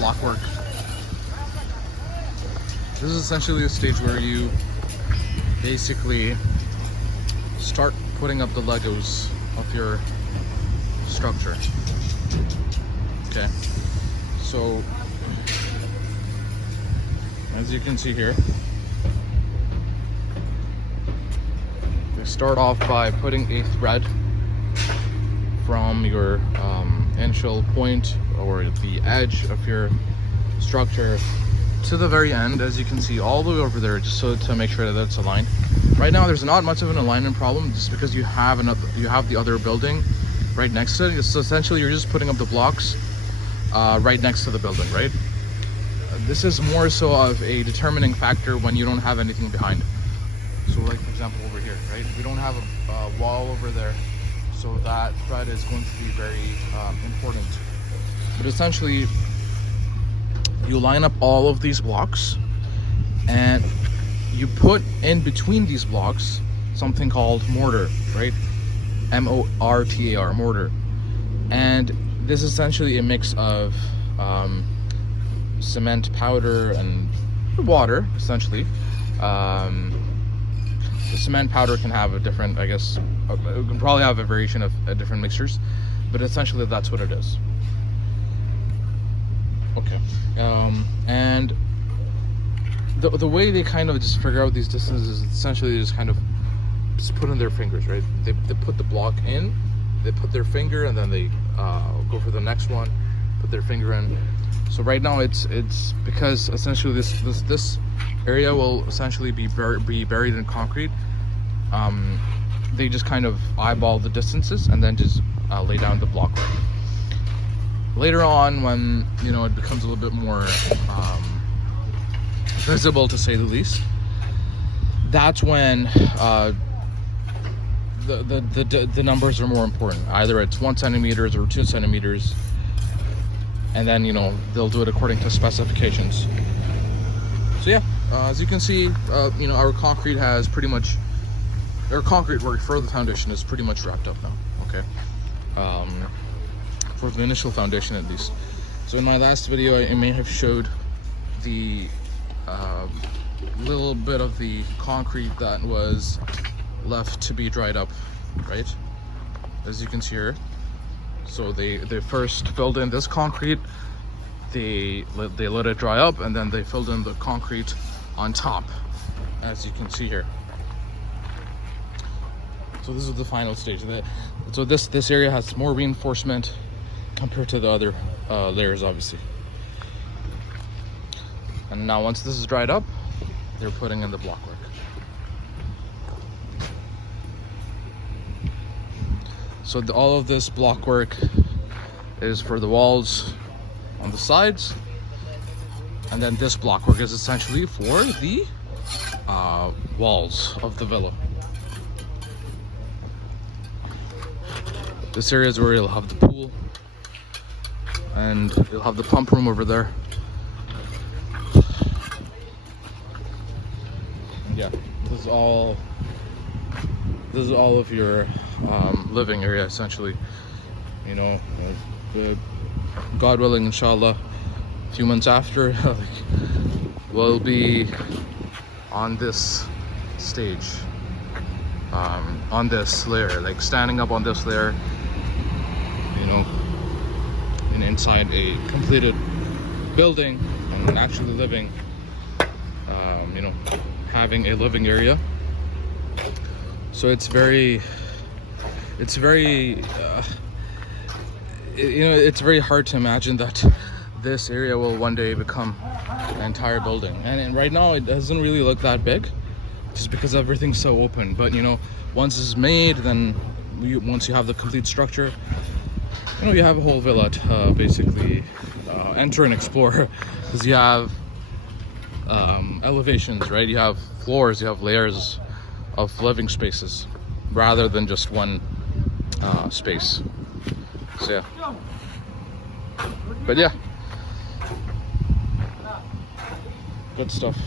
Blockwork. This is essentially a stage where you basically start putting up the Legos of your structure. Okay, so as you can see here, we start off by putting a thread from your initial point or the edge of your structure to the very end, as you can see, all the way over there, just so to make sure that it's aligned. Right now there's not much of an alignment problem, just because you have the other building right next to it. So essentially you're just putting up the blocks right next to the building, right? This is more so of a determining factor when you don't have anything behind. So like for example over here, right, we don't have a wall over there, so that thread is going to be very important. But essentially you line up all of these blocks and you put in between these blocks something called mortar, right? M-O-R-T-A-R, mortar. And this is essentially a mix of cement powder and water, essentially. The cement powder can have a different, I guess, it can probably have a variation of different mixtures, but essentially that's what it is. Okay, and the way they kind of just figure out these distances is essentially just kind of just put in their fingers, right? They put the block in, they put their finger, and then they go for the next one, put their finger in. So right now it's because essentially this area will essentially be buried in concrete. They just kind of eyeball the distances and then just lay down the blockwork. Later on, when it becomes a little bit more visible, to say the least, that's when the numbers are more important. Either it's 1 centimeter or 2 centimeters, and then they'll do it according to specifications. So yeah, as you can see, our concrete has pretty much, our concrete work for the foundation is pretty much wrapped up now. Okay, for the initial foundation at least. So in my last video I may have showed the little bit of the concrete that was left to be dried up, right? As you can see here. So they first filled in this concrete, they let it dry up, and then they filled in the concrete on top, as you can see here. So this is the final stage. So this area has more reinforcement compared to the other layers, obviously. And now once this is dried up, they're putting in the blockwork. So all of this blockwork is for the walls on the sides, and then this blockwork is essentially for the walls of the villa. This area is where you'll have the pool, and you'll have the pump room over there. And yeah, this is all of your living area, essentially. God willing, inshallah, a few months after, we'll be on this stage, on this layer, like standing up on this layer, and inside a completed building, and actually living, having a living area. So it's very it's very hard to imagine that this area will one day become an entire building. And right now it doesn't really look that big, just because everything's so open. But once it's made, then once you have the complete structure, you have a whole villa to basically enter and explore, because you have elevations, right? You have floors, you have layers of living spaces, rather than just one space. So yeah, but yeah, good stuff.